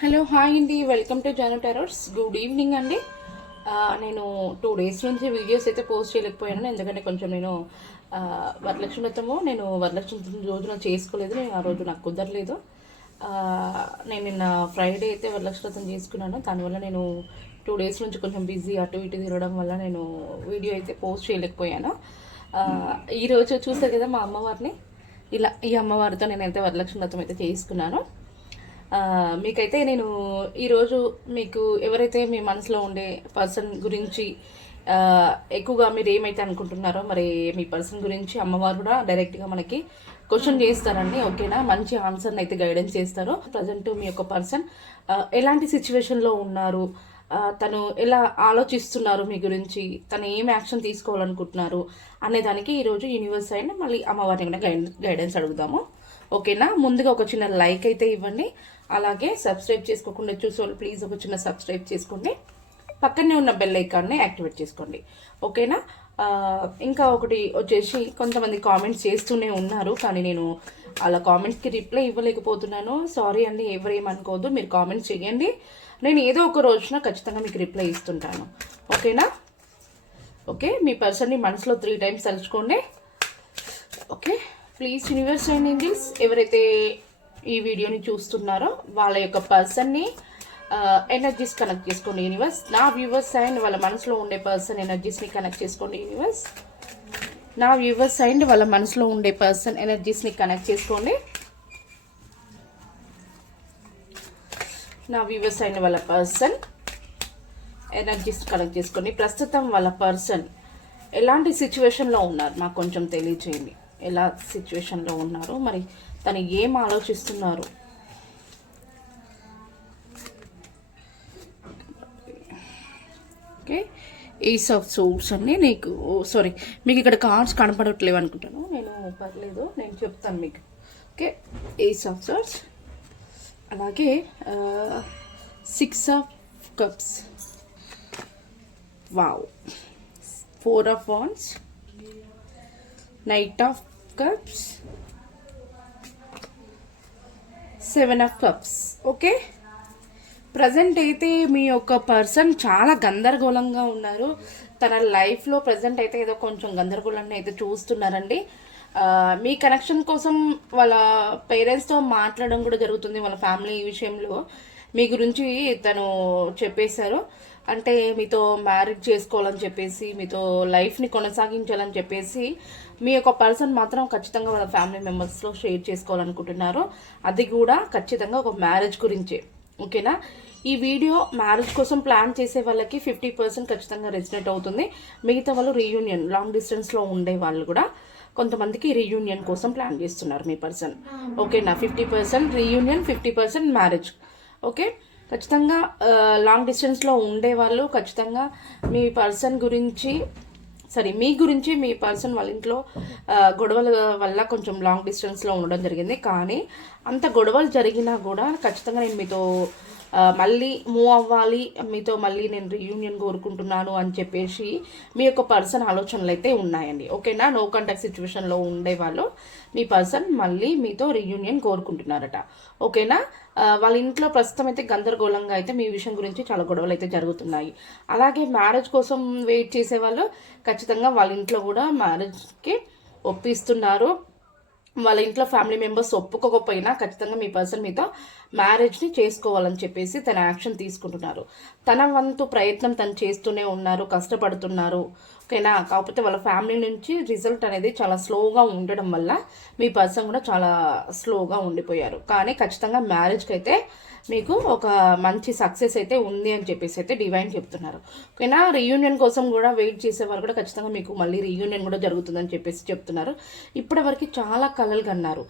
Hello hi అండి. Welcome to జానో టెరర్స్. గుడ్ ఈవినింగ్ అండి. నేను టూ డేస్ నుంచి వీడియోస్ అయితే పోస్ట్ చేయలేకపోయాను. ఎందుకంటే కొంచెం నేను వరలక్ష్మి వ్రతము నేను వరలక్ష్మి రోజున చేసుకోలేదు. నేను ఆ రోజు నాకు కుదరలేదు. నేను నిన్న ఫ్రైడే అయితే వరలక్ష్మి వ్రతం చేసుకున్నాను దానివల్ల నేను టూ డేస్ నుంచి కొంచెం బిజీ అటు ఇటు తిరగడం వల్ల నేను వీడియో అయితే పోస్ట్ చేయలేకపోయాను. ఈరోజు చూసారు కదా మా అమ్మవారిని? ఇలా ఈ అమ్మవారితో నేనైతే వరలక్ష్మి వ్రతం అయితే చేసుకున్నాను. మీకైతే నేను ఈరోజు మీకు ఎవరైతే మీ మనసులో ఉండే పర్సన్ గురించి ఎక్కువగా మీరు ఏమైతే అనుకుంటున్నారో మరి మీ పర్సన్ గురించి అమ్మవారు కూడా డైరెక్ట్గా మనకి క్వశ్చన్ చేస్తారండి ఓకేనా? మంచి ఆన్సర్ని అయితే గైడెన్స్ చేస్తారు. ప్రజెంట్ మీ యొక్క పర్సన్ ఎలాంటి సిచ్యువేషన్లో ఉన్నారు? తను ఎలా ఆలోచిస్తున్నారు మీ గురించి? తను ఏం యాక్షన్ తీసుకోవాలనుకుంటున్నారు? అనేదానికి ఈరోజు యూనివర్స్ అయిన మళ్ళీ అమ్మవారిని కూడా గైడెన్స్ అడుగుదాము. ఓకేనా? ముందుగా ఒక చిన్న లైక్ అయితే ఇవ్వండి. అలాగే సబ్స్క్రైబ్ చేసుకోకుండా చూసేవాళ్ళు ప్లీజ్ ఒక చిన్న సబ్స్క్రైబ్ చేసుకోండి. పక్కనే ఉన్న బెల్ ఐకాన్ని యాక్టివేట్ చేసుకోండి. ఓకేనా? ఇంకా ఒకటి వచ్చేసి కొంతమంది కామెంట్స్ చేస్తూనే ఉన్నారు కానీ నేను అలా కామెంట్స్కి రిప్లై ఇవ్వలేకపోతున్నాను. సారీ అండి ఎవరేమనుకోవద్దు మీరు కామెంట్స్ చేయండి నేను ఏదో ఒక రోజున ఖచ్చితంగా మీకు రిప్లై ఇస్తుంటాను. ఓకేనా? ఓకే మీ పర్సన్ని మనసులో త్రీ టైమ్స్ తలుచుకోండి. Okay. Please universe and angels ఎవరైతే ఈ వీడియోని చూస్తున్నారో వాళ్ళ యొక్క పర్సన్ని ఎనర్జీస్ కనెక్ట్ చేసుకోండి యూనివర్స్ నా వ్యూవర్స్ అండ్ వాళ్ళ మనసులో ఉండే పర్సన్ ఎనర్జీస్ని కనెక్ట్ చేసుకోండి యూనివర్స్ నా వ్యూవర్స్ అండ్ వాళ్ళ మనసులో ఉండే పర్సన్ ఎనర్జీస్ని కనెక్ట్ చేసుకోండి. నా వ్యూవర్స్ అండ్ వాళ్ళ పర్సన్ ఎనర్జీస్ కనెక్ట్ చేసుకోండి. ప్రస్తుతం వాళ్ళ పర్సన్ ఎలాంటి సిచ్యువేషన్లో ఉన్నారు? నాకు కొంచెం తెలియచేయండి. ఎలా సిచ్యువేషన్లో ఉన్నారు మరి తను ఏం ఆలోచిస్తున్నారు? ఓకే ఏస్ ఆఫ్ సోర్స్ అన్ని నీకు. సారీ మీకు ఇక్కడ కార్డ్స్ కనపడట్లేవు అనుకుంటాను. నేను పర్లేదు నేను చెప్తాను మీకు. ఓకే ఈస్ ఆఫ్ సోర్స్ అలాగే six of cups wow four of wands knight of cups seven of cups okay present అయితే మీ యొక్క పర్సన్ చాలా గందరగోళంగా ఉన్నారు. తన లైఫ్లో ప్రజెంట్ అయితే ఏదో కొంచెం గందరగోళాన్ని అయితే చూస్తున్నారండి. మీ కనెక్షన్ కోసం వాళ్ళ పేరెంట్స్తో మాట్లాడడం కూడా జరుగుతుంది వాళ్ళ ఫ్యామిలీ విషయంలో. మీ గురించి తను చెప్పేశారు. అంటే మీతో మ్యారేజ్ చేసుకోవాలని చెప్పేసి మీతో లైఫ్ని కొనసాగించాలని చెప్పేసి మీ యొక్క పర్సన్ మాత్రం ఖచ్చితంగా వాళ్ళ ఫ్యామిలీ మెంబర్స్లో షేర్ చేసుకోవాలనుకుంటున్నారు. అది కూడా ఖచ్చితంగా ఒక మ్యారేజ్ గురించే. ఓకేనా? ఈ వీడియో మ్యారేజ్ కోసం ప్లాన్ చేసే వాళ్ళకి ఫిఫ్టీ పర్సెంట్ ఖచ్చితంగా రెసిడెంట్ అవుతుంది. మిగతా వాళ్ళు రీయూనియన్ లాంగ్ డిస్టెన్స్లో ఉండే వాళ్ళు కూడా కొంతమందికి రీయూనియన్ కోసం ప్లాన్ చేస్తున్నారు మీ పర్సన్. ఓకేనా? Fifty percent reunion fifty percent marriage. Okay? ఖచ్చితంగా లాంగ్ డిస్టెన్స్లో ఉండే వాళ్ళు ఖచ్చితంగా మీ పర్సన్ గురించి సరే మీ గురించి మీ పర్సన్ వాళ్ళ ఇంట్లో గొడవల వల్ల కొంచెం లాంగ్ డిస్టెన్స్లో ఉండడం జరిగింది. కానీ అంత గొడవలు జరిగినా కూడా ఖచ్చితంగా నేను మీతో మళ్ళీ మూవ్ అవ్వాలి మీతో మళ్ళీ నేను రీయూనియన్ కోరుకుంటున్నాను అని చెప్పేసి మీ యొక్క పర్సన్ ఆలోచనలు అయితే ఉన్నాయండి. ఓకేనా నో? కాంటాక్ట్ సిచ్యువేషన్లో ఉండేవాళ్ళు మీ పర్సన్ మళ్ళీ మీతో రీయూనియన్ కోరుకుంటున్నారట. ఓకేనా వాళ్ళ ఇంట్లో ప్రస్తుతం అయితే గందరగోళంగా అయితే మీ విషయం గురించి చాలా గొడవలు అయితే జరుగుతున్నాయి. అలాగే మ్యారేజ్ కోసం వెయిట్ చేసే వాళ్ళు ఖచ్చితంగా వాళ్ళ ఇంట్లో కూడా మ్యారేజ్కి ఒప్పిస్తున్నారు. వాళ్ళ ఇంట్లో ఫ్యామిలీ మెంబర్స్ ఒప్పుకోకపోయినా ఖచ్చితంగా మీ పర్సన్ మీతో మ్యారేజ్ని చేసుకోవాలని చెప్పేసి తన యాక్షన్ తీసుకుంటున్నారు. తన వంతు ప్రయత్నం తను చేస్తూనే ఉన్నారు కష్టపడుతున్నారు. ఓకేనా? కాకపోతే వాళ్ళ ఫ్యామిలీ నుంచి రిజల్ట్ అనేది చాలా స్లోగా ఉండడం వల్ల మీ పర్సన్ కూడా చాలా స్లోగా ఉండిపోయారు. కానీ ఖచ్చితంగా మ్యారేజ్కి అయితే మీకు ఒక మంచి సక్సెస్ అయితే ఉంది అని చెప్పేసి అయితే డివైన్ చెప్తున్నారు. ఓకేనా? రీయూనియన్ కోసం కూడా వెయిట్ చేసేవారు కూడా ఖచ్చితంగా మీకు మళ్ళీ రీయూనియన్ కూడా జరుగుతుందని చెప్పేసి చెప్తున్నారు. ఇప్పటివరకు చాలా కలలు కన్నారు.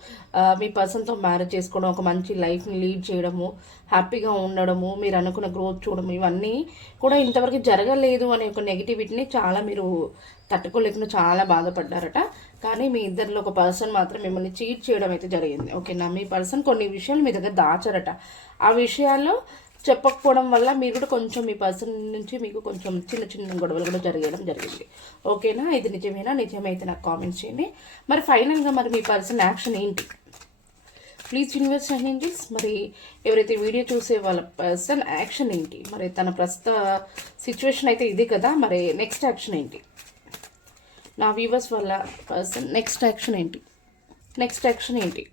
మీ పర్సన్తో మ్యారేజ్ చేసుకోవడం ఒక మంచి లైఫ్ని లీడ్ చేయడము హ్యాపీగా ఉండడము మీరు అనుకున్న గ్రోత్ చూడడం ఇవన్నీ కూడా ఇంతవరకు జరగలేదు అనే ఒక నెగిటివిటీని చాలా మీరు తట్టుకోలేకుండా చాలా బాధపడ్డారట. కానీ మీ ఇద్దరిలో ఒక పర్సన్ మాత్రం మిమ్మల్ని చీట్ చేయడం అయితే జరిగింది. ఓకేనా మీ పర్సన్ కొన్ని విషయాలు మీ దగ్గర దాచారట. ఆ విషయాలు చెప్పకపోవడం వల్ల మీరు కూడా కొంచెం మీ పర్సన్ నుంచి మీకు కొంచెం చిన్న చిన్న గొడవలు కూడా జరగడం జరిగింది. ఓకేనా? ఇది నిజమేనా? నిజమైతే నాకు కామెంట్స్ చేయండి. మరి ఫైనల్గా మరి మీ పర్సన్ యాక్షన్ ఏంటి? ప్లీజ్ యూనివర్స్ ఏంటి మరి ఎవరైతే వీడియో చూసే వాళ్ళ పర్సన్ యాక్షన్ ఏంటి? మరి తన ప్రస్తుత సిచ్యువేషన్ అయితే ఇది కదా మరి నెక్స్ట్ యాక్షన్ ఏంటి? నా వ్యూవర్స్ వాళ్ళ పర్సన్ నెక్స్ట్ యాక్షన్ ఏంటి? నెక్స్ట్ యాక్షన్ ఏంటి?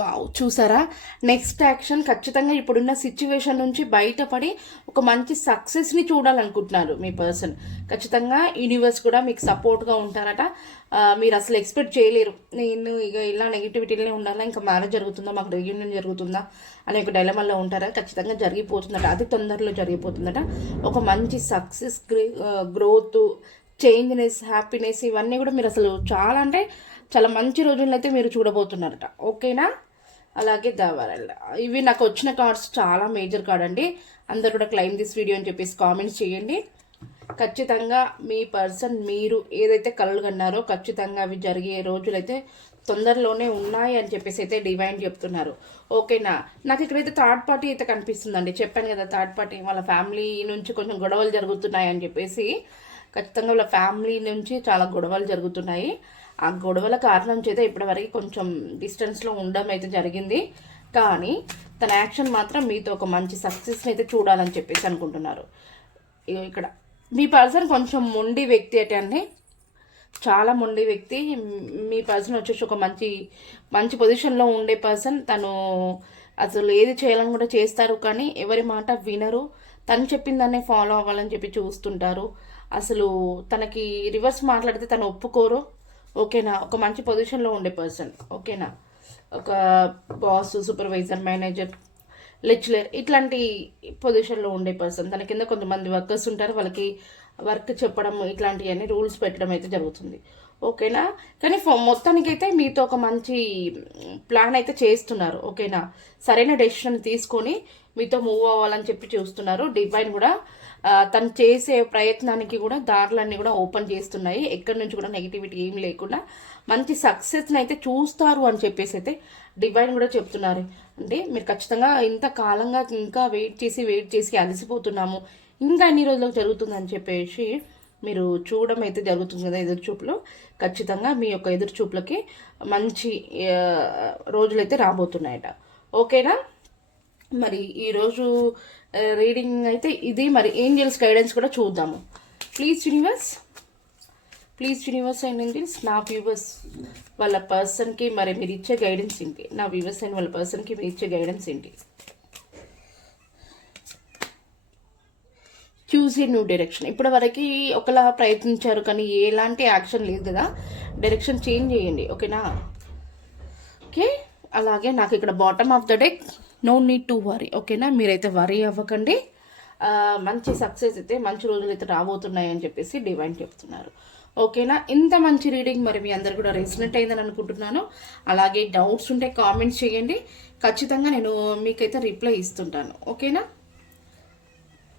వావ్ చూసారా? నెక్స్ట్ యాక్షన్ ఖచ్చితంగా ఇప్పుడున్న సిచ్యువేషన్ నుంచి బయటపడి ఒక మంచి సక్సెస్ని చూడాలనుకుంటున్నారు మీ పర్సన్ ఖచ్చితంగా యూనివర్స్ కూడా మీకు సపోర్ట్గా ఉంటారట. మీరు అసలు ఎక్స్పెక్ట్ చేయలేరు. నేను ఇక ఇలా నెగిటివిటీలోనే ఉండాలా? ఇంకా మ్యారేజ్ జరుగుతుందా? మాకు రియూనియన్ జరుగుతుందా? అనే ఒక డైలమల్లో ఉంటారా? ఖచ్చితంగా జరిగిపోతుందట. అతి తొందరలో జరిగిపోతుందట. ఒక మంచి సక్సెస్ గ్రోత్ చేంజ్నెస్ హ్యాపీనెస్ ఇవన్నీ కూడా మీరు అసలు చాలా అంటే చాలా మంచి రోజుల్లో అయితే మీరు చూడబోతున్నారట. ఓకేనా? అలాగే దావారల్ల ఇవి నాకు వచ్చిన కార్డ్స్ చాలా మేజర్ కార్డ్ అండి. అందరు కూడా క్లైమ్ దిస్ వీడియో అని చెప్పేసి కామెంట్స్ చేయండి. ఖచ్చితంగా మీ పర్సన్ మీరు ఏదైతే కలలు కన్నారో ఖచ్చితంగా అవి జరిగే రోజులైతే తొందరలోనే ఉన్నాయి అని చెప్పేసి అయితే డివైన్ చెప్తున్నారు. ఓకేనా? నాకు ఇక్కడైతే థర్డ్ పార్టీ అయితే కనిపిస్తుందండి. చెప్పాను కదా థర్డ్ పార్టీ వాళ్ళ ఫ్యామిలీ నుంచి కొంచెం గొడవలు జరుగుతున్నాయి అని చెప్పేసి. ఖచ్చితంగా వాళ్ళ ఫ్యామిలీ నుంచి చాలా గొడవలు జరుగుతున్నాయి. ఆ గొడవల కారణం చేత ఇప్పటివరకు కొంచెం డిస్టెన్స్లో ఉండడం అయితే జరిగింది. కానీ తన యాక్షన్ మాత్రం మీతో ఒక మంచి సక్సెస్ని అయితే చూడాలని చెప్పేసి అనుకుంటున్నారు. ఇగో ఇక్కడ మీ పర్సన్ కొంచెం మొండి వ్యక్తి అంటే అండి. చాలా మొండి వ్యక్తి. మీ పర్సన్ వచ్చేసి ఒక మంచి మంచి పొజిషన్లో ఉండే పర్సన్. తను అసలు ఏది చేయాలని కూడా చేస్తారు కానీ ఎవరి మాట వినరు. తను చెప్పిన దాన్నే ఫాలో అవ్వాలని చెప్పి చూస్తుంటారు. అసలు తనకి రివర్స్ మాట్లాడితే తను ఒప్పుకోరు. ఓకేనా? ఒక మంచి పొజిషన్లో ఉండే పర్సన్ ఓకేనా? ఒక బాస్ సూపర్వైజర్ మేనేజర్ లెక్చరర్ ఇట్లాంటి పొజిషన్లో ఉండే పర్సన్ తన కింద కొంతమంది వర్కర్స్ ఉంటారు. వాళ్ళకి వర్క్ చెప్పడం ఇట్లాంటివన్నీ రూల్స్ పెట్టడం అయితే జరుగుతుంది. ఓకేనా? కానీ మొత్తానికి మొత్తానికైతే మీతో ఒక మంచి ప్లాన్ అయితే చేస్తున్నారు ఓకేనా? సరైన డెసిషన్ తీసుకొని మీతో మూవ్ అవ్వాలని చెప్పి చూస్తున్నారు. డివైన్ కూడా తను చేసే ప్రయత్నానికి కూడా దారులన్నీ కూడా ఓపెన్ చేస్తున్నాయి. ఎక్కడి నుంచి కూడా నెగిటివిటీ ఏం లేకుండా మంచి సక్సెస్ని అయితే చూస్తారు అని చెప్పేసి అయితే డివైన్ కూడా చెప్తున్నారు. అంటే మీరు ఖచ్చితంగా ఇంత కాలంగా ఇంకా వెయిట్ చేసి వెయిట్ చేసి అలసిపోతున్నాము. ఇంకా ఎన్ని రోజులకు జరుగుతుందని చెప్పేసి మీరు చూడడం అయితే జరుగుతుంది కదా ఎదురుచూపులో ఖచ్చితంగా మీ యొక్క ఎదురు చూపులకి మంచి రోజులు రోజులైతే రాబోతున్నాయట. ఓకేనా? మరి ఈరోజు రీడింగ్ అయితే ఇది. మరి ఏంజల్స్ గైడెన్స్ కూడా చూద్దాము. Please universe. Please universe and angels నా వ్యూవర్స్ వాళ్ళ పర్సన్కి మరి మీరు ఇచ్చే గైడెన్స్ ఏంటి? నా వ్యూవర్స్ అండ్ వాళ్ళ పర్సన్కి మీరు ఇచ్చే గైడెన్స్ ఏంటి? Choose a new direction. ఇప్పటి వరకు ఒకలా ప్రయత్నించారు కానీ ఎలాంటి యాక్షన్ లేదు కదా. డైరెక్షన్ చేంజ్ చేయండి ఓకేనా? ఓకే అలాగే నాకు ఇక్కడ bottom of the deck no need to worry ఓకేనా? మీరైతే వరీ అవ్వకండి. మంచి సక్సెస్ అయితే మంచి రోజులు అయితే రాబోతున్నాయి అని చెప్పేసి డివైన్ చెప్తున్నారు. ఓకేనా? ఇంత మంచి రీడింగ్ మరి మీ అందరు కూడా రెసినెంట్ అయిందని అనుకుంటున్నాను. అలాగే డౌట్స్ ఉంటే కామెంట్స్ చేయండి. ఖచ్చితంగా నేను మీకైతే రిప్లై ఇస్తుంటాను. ఓకేనా?